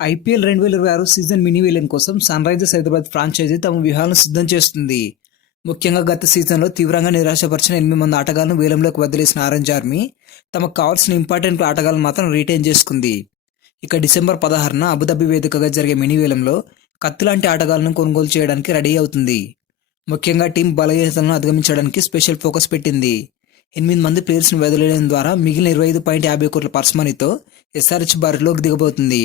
IPL రెండు వేల ఇరవై ఆరు సీజన్ మినీ వేలం కోసం సన్ రైజర్స్ హైదరాబాద్ ఫ్రాంచైజీ తమ వ్యూహాలను సిద్ధం చేస్తుంది. ముఖ్యంగా గత సీజన్లో తీవ్రంగా నిరాశపరిచిన ఎనిమిది మంది ఆటగాళ్ళను వేలంలోకి వదిలేసిన ఆరెంజ్ ఆర్మీ తమకు కావాల్సిన ఇంపార్టెంట్ ఆటగాళ్ళను మాత్రం రీటైన్ చేసుకుంది. ఇక డిసెంబర్ పదహారున అబుదాబి వేదికగా జరిగే మినీ వేలంలో కత్తి లాంటి ఆటగాళ్ళను కొనుగోలు చేయడానికి రెడీ అవుతుంది. ముఖ్యంగా టీం బలహీనతలను అధిగమించడానికి స్పెషల్ ఫోకస్ పెట్టింది. ఎనిమిది మంది ప్లేయర్స్ను వదిలేయడం ద్వారా మిగిలిన ఇరవై ఐదు పాయింట్ యాభై కోట్ల పర్స్ మనీతో ఎస్ఆర్హెచ్ బారిలోకి దిగబోతుంది.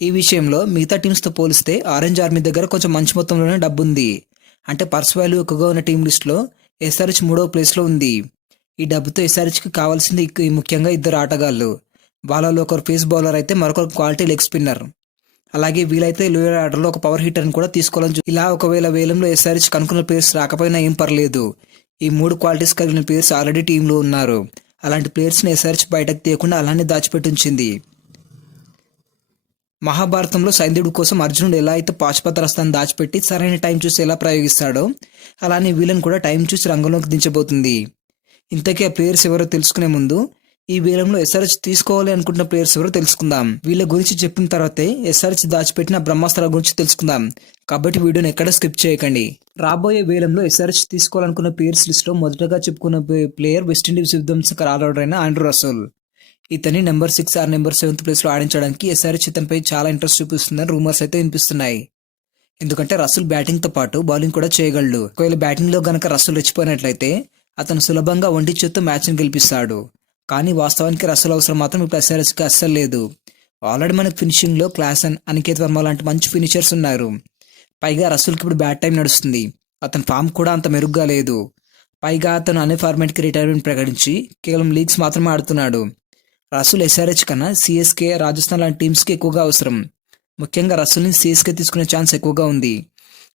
ఈ విషయంలో మిగతా టీమ్స్తో పోలిస్తే ఆరెంజ్ ఆర్మీ దగ్గర కొంచెం మంచి మొత్తంలోనే డబ్బు ఉంది. అంటే పర్స్ వాల్యూ ఎక్కువగా ఉన్న టీం లిస్టులో ఎస్ఆర్హెచ్ మూడవ ప్లేస్లో ఉంది. ఈ డబ్బుతో ఎస్ఆర్హెచ్కి కావాల్సింది ముఖ్యంగా ఇద్దరు ఆటగాళ్ళు. వాళ్ళలో ఒకరు ఫేస్ బౌలర్ అయితే మరొకరు క్వాలిటీ లెగ్ స్పిన్నర్ అలాగే వీలైతే లోయర్ ఆర్డర్లో ఒక పవర్ హిట్టర్ని కూడా తీసుకోవాలని ఇలా ఒకవేళ వేలంలో ఎస్ఆర్హెచ్ కనుక్కున్న ప్లేయర్స్ రాకపోయినా ఏం పర్లేదు. ఈ మూడు క్వాలిటీస్ కలిగిన ప్లేయర్స్ ఆల్రెడీ టీంలో ఉన్నారు. అలాంటి ప్లేయర్స్ని ఎస్ఆర్హెచ్ బయటకు తీయకుండా అలానే దాచిపెట్టించింది. మహాభారతంలో సైంధవుడి కోసం అర్జునుడు ఎలా అయితే పాశుపత్రస్తాన్ని దాచిపెట్టి సరైన టైం చూసి ఎలా ప్రయోగిస్తాడో అలానే వీళ్ళని కూడా టైం చూసి రంగంలోకి దించబోతుంది. ఇంతకీ ఆ ప్లేయర్స్ ఎవరో తెలుసుకునే ముందు ఈ వేలంలో ఎస్ఆర్హెచ్ తీసుకోవాలి అనుకుంటున్న ప్లేయర్స్ ఎవరో తెలుసుకుందాం. వీళ్ళ గురించి చెప్పిన తర్వాతే ఎస్ఆర్హెచ్ దాచిపెట్టిన బ్రహ్మాస్త్రాల గురించి తెలుసుకుందాం. కాబట్టి వీడియోని ఎక్కడ స్కిప్ చేయకండి. రాబోయే వేలంలో ఎస్ఆర్హెచ్ తీసుకోవాలనుకున్న ప్లేయర్స్ లిస్ట్లో మొదటగా చెప్పుకున్న ప్లేయర్ వెస్టిండీస్ విధ్వంసక ఆల్రౌండర్ అయిన ఆండ్రూ రసూల్ ఇతని number six or number seventh ప్లేస్లో ఆడించడానికి ఎస్ఆర్హెచ్ ఇతనిపై చాలా ఇంట్రెస్ట్ చూపిస్తుందని రూమర్స్ అయితే వినిపిస్తున్నాయి. ఎందుకంటే రసూల్ బ్యాటింగ్తో పాటు బౌలింగ్ కూడా చేయగలడు. ఒకవేళ బ్యాటింగ్లో గనక రసూల్ రెచ్చిపోయినట్లయితే అతను సులభంగా ఒంటి చేత్తో మ్యాచ్ను గెలిపిస్తాడు. కానీ వాస్తవానికి రసూల్ అవసరం మాత్రం ఇప్పుడు ఎస్ఆర్హెచ్ అస్సలు లేదు. ఆల్రెడీ మనకు ఫినిషింగ్లో క్లాసన్ అనికేత్ వర్మ లాంటి మంచి ఫినిషర్స్ ఉన్నారు. పైగా రసూల్కి ఇప్పుడు బ్యాట్ టైం నడుస్తుంది. అతని ఫామ్ కూడా అంత మెరుగ్గా లేదు. పైగా అతను అనే ఫార్మాట్కి రిటైర్మెంట్ ప్రకటించి కేవలం లీగ్స్ మాత్రమే ఆడుతున్నాడు. రసూల్ ఎస్ఆర్హెచ్ కన్నా సిఎస్కే రాజస్థాన్ లాంటి టీమ్స్కి ఎక్కువగా అవసరం. ముఖ్యంగా రసూల్ని సిఎస్కే తీసుకునే ఛాన్స్ ఎక్కువగా ఉంది.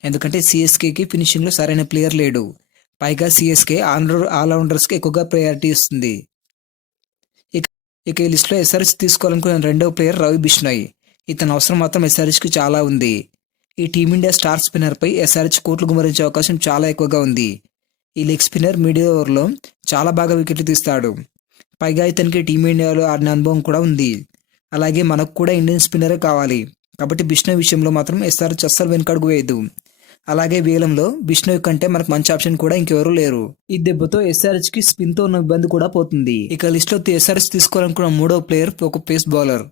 ఎందుకంటే సిఎస్కేకి ఫినిషింగ్లో సరైన ప్లేయర్ లేడు. పైగా సిఎస్కే ఆల్రౌ ఆల్రౌండర్స్కి ఎక్కువగా ప్రయారిటీ ఇస్తుంది. ఇక ఇక ఈ లిస్టులో ఎస్ఆర్హెచ్ తీసుకోవాలనుకున్న రెండో ప్లేయర్ రవి బిష్నాయ్ ఇతని అవసరం మాత్రం ఎస్ఆర్హెచ్కి చాలా ఉంది. ఈ టీమిండియా స్టార్ స్పిన్నర్పై ఎస్ఆర్హెచ్ కోట్లు గుమరించే అవకాశం చాలా ఎక్కువగా ఉంది. ఈ లెగ్ స్పిన్నర్ మీడియా ఓవర్లో చాలా బాగా వికెట్లు తీస్తాడు. పైగా ఇతనికి టీమిండియాలో ఆడిన అనుభవం కూడా ఉంది. అలాగే మనకు కూడా ఇండియన్ స్పిన్నరే కావాలి. కాబట్టి బిష్ణోయ్ విషయంలో మాత్రం ఎస్ఆర్హెచ్ అస్సలు వెనుకడుగు వేయదు. అలాగే వేలంలో బిష్ణోయ్ కంటే మనకు మంచి ఆప్షన్ కూడా ఇంకెవరూ లేరు. ఈ దెబ్బతో ఎస్ఆర్హెచ్కి స్పిన్తో ఉన్న ఇబ్బంది కూడా పోతుంది. ఇక లిస్ట్లో ఎస్ఆర్హెచ్ తీసుకోవాలనుకున్న మూడో ప్లేయర్ ఒక పేస్ బౌలర్.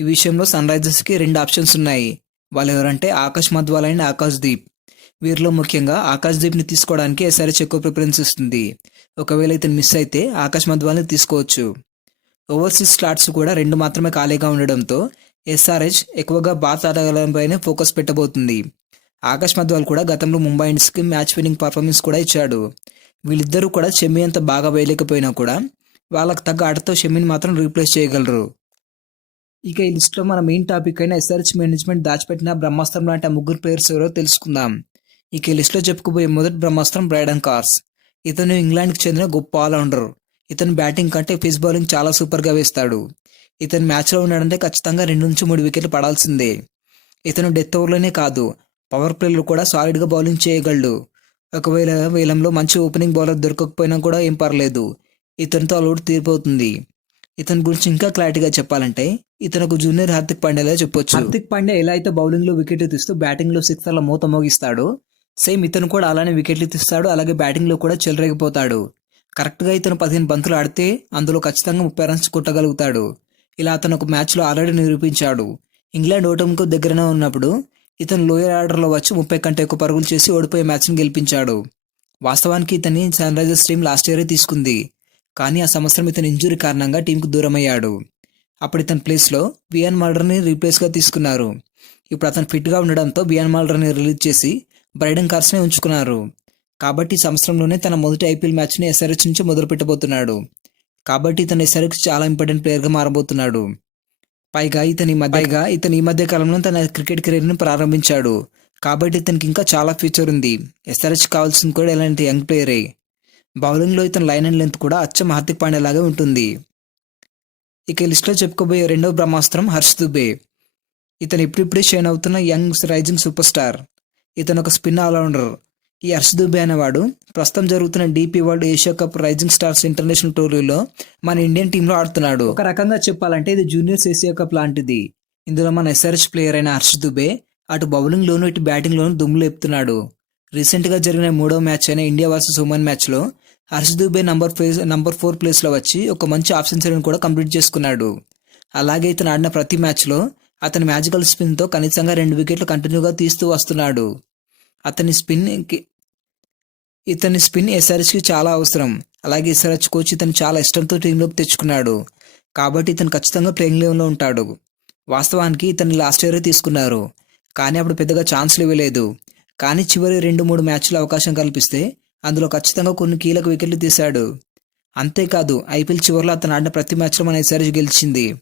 ఈ విషయంలో సన్ రైజర్స్కి రెండు ఆప్షన్స్ ఉన్నాయి. వాళ్ళు ఎవరంటే ఆకాష్ మధ్వాల్ అండ్ ఆకాష్ దీప్. వీరిలో ముఖ్యంగా ఆకాష్ దీప్ని తీసుకోవడానికి ఎస్ఆర్హెచ్ ఎక్కువ ప్రిఫరెన్స్ ఇస్తుంది. ఒకవేళ ఇతను మిస్ అయితే ఆకాష్ మధ్వాల్ని తీసుకోవచ్చు. ఓవర్సీస్ స్లాట్స్ కూడా రెండు మాత్రమే ఖాళీగా ఉండడంతో ఎస్ఆర్హెచ్ ఎక్కువగా బాత్ ఆటగాళ్ళపైనే ఫోకస్ పెట్టబోతుంది. ఆకాష్ మధ్వాల్ కూడా గతంలో ముంబై ఇండియన్స్కి మ్యాచ్ విన్నింగ్ పర్ఫార్మెన్స్ కూడా ఇచ్చాడు. వీళ్ళిద్దరూ కూడా షెమ్మి అంత బాగా వేయలేకపోయినా కూడా వాళ్ళకి తగ్గ ఆటతో షెమ్మిని మాత్రం రీప్లేస్ చేయగలరు. ఇక ఈ లిస్ట్లో మన మెయిన్ టాపిక్ అయిన ఎస్ఆర్హెచ్ మేనేజ్మెంట్ దాచిపెట్టిన బ్రహ్మాస్త్రం లాంటి ఆ ముగ్గురు ప్లేయర్స్ ఎవరో తెలుసుకుందాం. ఇక ఈ లిస్ట్లో చెప్పుకోబోయే మొదటి బ్రహ్మాస్త్రం బ్రైడన్ కార్స్ ఇతను ఇంగ్లాండ్కి చెందిన గొప్ప ఆల్రౌండర్. ఇతను బ్యాటింగ్ కంటే ఫిస్ బౌలింగ్ చాలా సూపర్గా వేస్తాడు. ఇతను మ్యాచ్లో ఉన్నాడంటే ఖచ్చితంగా రెండు నుంచి మూడు వికెట్లు పడాల్సిందే. ఇతను డెత్ ఓవర్లోనే కాదు పవర్ ప్లేయర్లు కూడా సాలిడ్గా బౌలింగ్ చేయగలడు. ఒకవేళ వేలంలో మంచి ఓపెనింగ్ బౌలర్ దొరకకపోయినా కూడా ఏం పర్లేదు ఇతనితో అలౌట్ తీరిపోతుంది. ఇతని గురించి ఇంకా క్లారిటీగా చెప్పాలంటే ఇతను ఒక జూనియర్ హార్దిక్ పాండేలా చెప్పొచ్చు. హార్దిక్ పాండే ఎలా అయితే బౌలింగ్లో వికెట్ వికెట్లు తీస్తూ బ్యాటింగ్లో సిక్సర్ల మూత మోగిస్తాడో సేమ్ ఇతను కూడా అలానే వికెట్లు తీస్తాడు అలాగే బ్యాటింగ్లో కూడా చెలరేగిపోతాడు. కరెక్ట్గా ఇతను పదిహేను బంతులు ఆడితే అందులో ఖచ్చితంగా ముప్పై రన్స్ కొట్టగలుగుతాడు. ఇలా అతను ఒక మ్యాచ్లో ఆల్రెడీ నిరూపించాడు. ఇంగ్లాండ్ ఓటమికు దగ్గరనే ఉన్నప్పుడు ఇతను లోయర్ ఆర్డర్లో వచ్చి ముప్పై కంటే ఎక్కువ పరుగులు చేసి ఓడిపోయే మ్యాచ్ని గెలిపించాడు. వాస్తవానికి ఇతని సన్ రైజర్స్ టీం లాస్ట్ ఇయరే తీసుకుంది. కానీ ఆ సంవత్సరం ఇతని ఇంజురీ కారణంగా టీంకు దూరమయ్యాడు. అప్పుడు ఇతని ప్లేస్లో బియాన్ మాల్డర్ని రీప్లేస్గా తీసుకున్నారు. ఇప్పుడు అతను ఫిట్గా ఉండడంతో బియాన్ మాల్డర్ని రిలీజ్ చేసి బ్రైడన్ కార్స్ని ఉంచుకున్నారు. కాబట్టి సంవత్సరంలోనే తన మొదటి ఐపీఎల్ మ్యాచ్ని ఎస్ఆర్హెచ్ నుంచి మొదలు పెట్టబోతున్నాడు కాబట్టి ఇతను ఎస్ఆర్హెచ్ చాలా ఇంపార్టెంట్ ప్లేయర్గా మారబోతున్నాడు. పైగా ఇతని మధ్యగా ఇతని ఇతను ఈ మధ్య కాలంలో తన క్రికెట్ కెరీర్ని ప్రారంభించాడు. కాబట్టి ఇతనికి ఇంకా చాలా ఫ్యూచర్ ఉంది. ఎస్ఆర్హెచ్ కావాల్సింది కూడా ఇలాంటి యంగ్ ప్లేయరే. బౌలింగ్లో ఇతని లైన్ అండ్ లెంత్ కూడా అచ్చం హార్దిక్ పాండేలాగా ఉంటుంది. ఇక లిస్ట్లో చెప్పుకోబోయే రెండవ బ్రహ్మాస్త్రం హర్ష్ దుబే. ఇతను ఇప్పుడిప్పుడే షైన్ అవుతున్న యంగ్ రైజింగ్ సూపర్ స్టార్. ఇతను ఒక స్పిన్ ఆల్రౌండర్. ఈ హర్ష్ దుబే అనేవాడు ప్రస్తుతం జరుగుతున్న DP World Asia cup rising stars international టోర్నీలో మన ఇండియన్ టీంలో ఆడుతున్నాడు. ఒక రకంగా చెప్పాలంటే ఇది జూనియర్స్ ఏషియా కప్ లాంటిది. ఇందులో మన ఎస్ఆర్హెచ్ ప్లేయర్ అయిన హర్ష్ దుబే అటు బౌలింగ్లోనూ ఇటు బ్యాటింగ్లోనూ దుమ్ములు లేపుతున్నాడు. రీసెంట్గా జరిగిన మూడో మ్యాచ్ అయిన ఇండియా వర్సెస్ ఉమెన్ మ్యాచ్లో Harsh Dubey number face number four ప్లేస్లో వచ్చి ఒక మంచి ఆఫ్ సెంచరీని కూడా కంప్లీట్ చేసుకున్నాడు. అలాగే ఇతను ఆడిన ప్రతి మ్యాచ్లో అతని మ్యాజికల్ స్పిన్తో కనీసంగా రెండు వికెట్లు కంటిన్యూగా తీస్తూ వస్తున్నాడు. అతని స్పిన్ ఇతని స్పిన్ ఎస్ఆర్హెచ్కి చాలా అవసరం. అలాగే ఎస్ఆర్హెచ్ కోచ్ ఇతను చాలా ఇష్టంతో టీంలోకి తెచ్చుకున్నాడు. కాబట్టి ఇతను ఖచ్చితంగా ప్లేయింగ్ లెవెన్లో ఉంటాడు. వాస్తవానికి ఇతన్ని లాస్ట్ ఇయర్ తీసుకున్నారు. కానీ అప్పుడు పెద్దగా ఛాన్స్లు ఇవ్వలేదు. కానీ చివరి రెండు మూడు మ్యాచ్లు అవకాశం కల్పిస్తే అందులో ఖచ్చితంగా కొన్ని కీలక వికెట్లు తీశాడు. అంతేకాదు ఐపీఎల్ చివరిలో అతను ఆడిన ప్రతి మ్యాచ్లో మన ఎస్ఆర్హెచ్ గెలిచింది.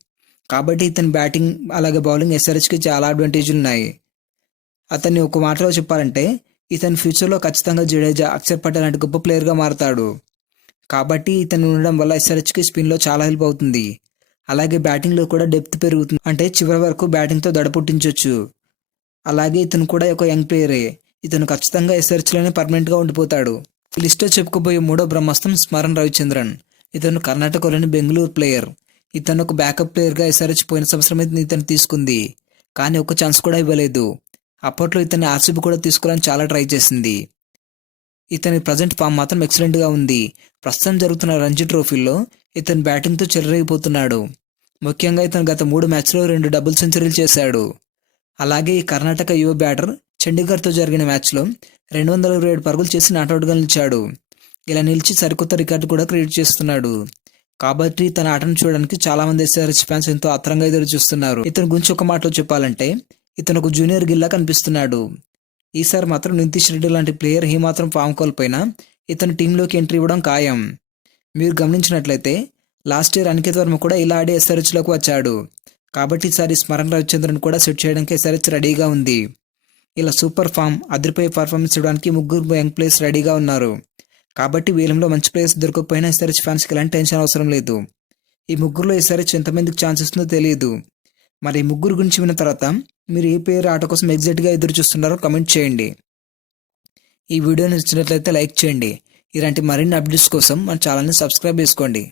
కాబట్టి ఇతని బ్యాటింగ్ అలాగే బౌలింగ్ ఎస్ఆర్హెచ్కి చాలా అడ్వాంటేజ్లు ఉన్నాయి. అతన్ని ఒక మాటలో చెప్పాలంటే ఇతను ఫ్యూచర్లో ఖచ్చితంగా జడేజా అక్షర్ పటేల్ లాంటి గొప్ప ప్లేయర్గా మారతాడు. కాబట్టి ఇతను ఉండడం వల్ల ఎస్ఆర్హెచ్కి స్పిన్లో చాలా హెల్ప్ అవుతుంది. అలాగే బ్యాటింగ్లో కూడా డెప్త్ పెరుగుతుంది. అంటే చివరి వరకు బ్యాటింగ్తో దడ పుట్టించవచ్చు అలాగే ఇతను కూడా ఒక యంగ్ ప్లేయరే ఇతను ఖచ్చితంగా ఎస్ఆర్హెచ్లోనే పర్మనెంట్గా ఉండిపోతాడు. లిస్ట్లో చెప్పుకోబోయే మూడో బ్రహ్మాస్త్రం స్మరణ్ రవిచంద్రన్. ఇతను కర్ణాటకలోని బెంగళూరు ప్లేయర్ ఇతను ఒక బ్యాకప్ ప్లేయర్గా ఎస్ఆర్హెచ్ పోయిన సంవత్సరం అయితే ఇతను తీసుకుంది. కానీ ఒక ఛాన్స్ కూడా ఇవ్వలేదు. అప్పట్లో ఇతన్ని ఆర్సీబీ కూడా తీసుకోవాలని చాలా ట్రై చేసింది. ఇతని ప్రజెంట్ ఫామ్ మాత్రం ఎక్సలెంట్గా ఉంది. ప్రస్తుతం జరుగుతున్న రంజీ ట్రోఫీలో ఇతను బ్యాటింగ్తో చెలరేగిపోతున్నాడు. ముఖ్యంగా ఇతను గత మూడు మ్యాచ్లో రెండు డబుల్ సెంచరీలు చేశాడు. అలాగే ఈ కర్ణాటక యువ బ్యాటర్ చండీగఢ్తో జరిగిన మ్యాచ్లో రెండు వందల ఇరవై ఏడు పరుగులు చేసి నాటౌట్గా నిలిచాడు. ఇలా నిలిచి సరికొత్త రికార్డు కూడా క్రియేట్ చేస్తున్నాడు. కాబట్టి తన ఆటను చూడడానికి చాలా మంది ఎస్ఆర్హెచ్ ఫ్యాన్స్ ఎంతో ఆత్రంగా ఎదురు చూస్తున్నారు. ఇతని గురించి ఒక మాటలో చెప్పాలంటే ఇతను ఒక జూనియర్ గిల్లా కనిపిస్తున్నాడు. ఈసారి మాత్రం నితీష్ రెడ్డి లాంటి ప్లేయర్ ఏమాత్రం ఫామ్ కోల్పోయినా ఇతను టీంలోకి ఎంట్రీ ఇవ్వడం ఖాయం. మీరు గమనించినట్లయితే లాస్ట్ ఇయర్ అనికేత్ వర్మ కూడా ఇలా ఆడి ఎస్ఆర్హెచ్లోకి వచ్చాడు. కాబట్టి ఈసారి స్మరణ్ రవిచంద్రన్ కూడా సెట్ చేయడానికి ఎస్ఆర్హెచ్ రెడీగా ఉంది. ఇలా సూపర్ ఫామ్ అదిరిపోయే పర్ఫార్మెన్స్ ఇవ్వడానికి ముగ్గురు యంగ్ ప్లేయర్స్ రెడీగా ఉన్నారు. కాబట్టి వీలంలో మంచి ప్లేయర్స్ దొరకకపోయినా ఎస్ఆర్హెచ్ ఫ్యాన్స్కి ఎలాంటి టెన్షన్ అవసరం లేదు. ఈ ముగ్గురులో ఎస్ఆర్హెచ్ ఎంతమందికి ఛాన్స్ ఇస్తుందో తెలియదు. మరి ఈ ముగ్గురు గురించి విన్న తర్వాత మీరు ఏ పేరు ఆట కోసం ఎగ్జాక్ట్గా ఎదురు చూస్తున్నారో కమెంట్ చేయండి. ఈ వీడియో నచ్చినట్లయితే లైక్ చేయండి. ఇలాంటి మరిన్ని అప్డేట్స్ కోసం మన ఛానల్ని సబ్స్క్రైబ్ చేసుకోండి.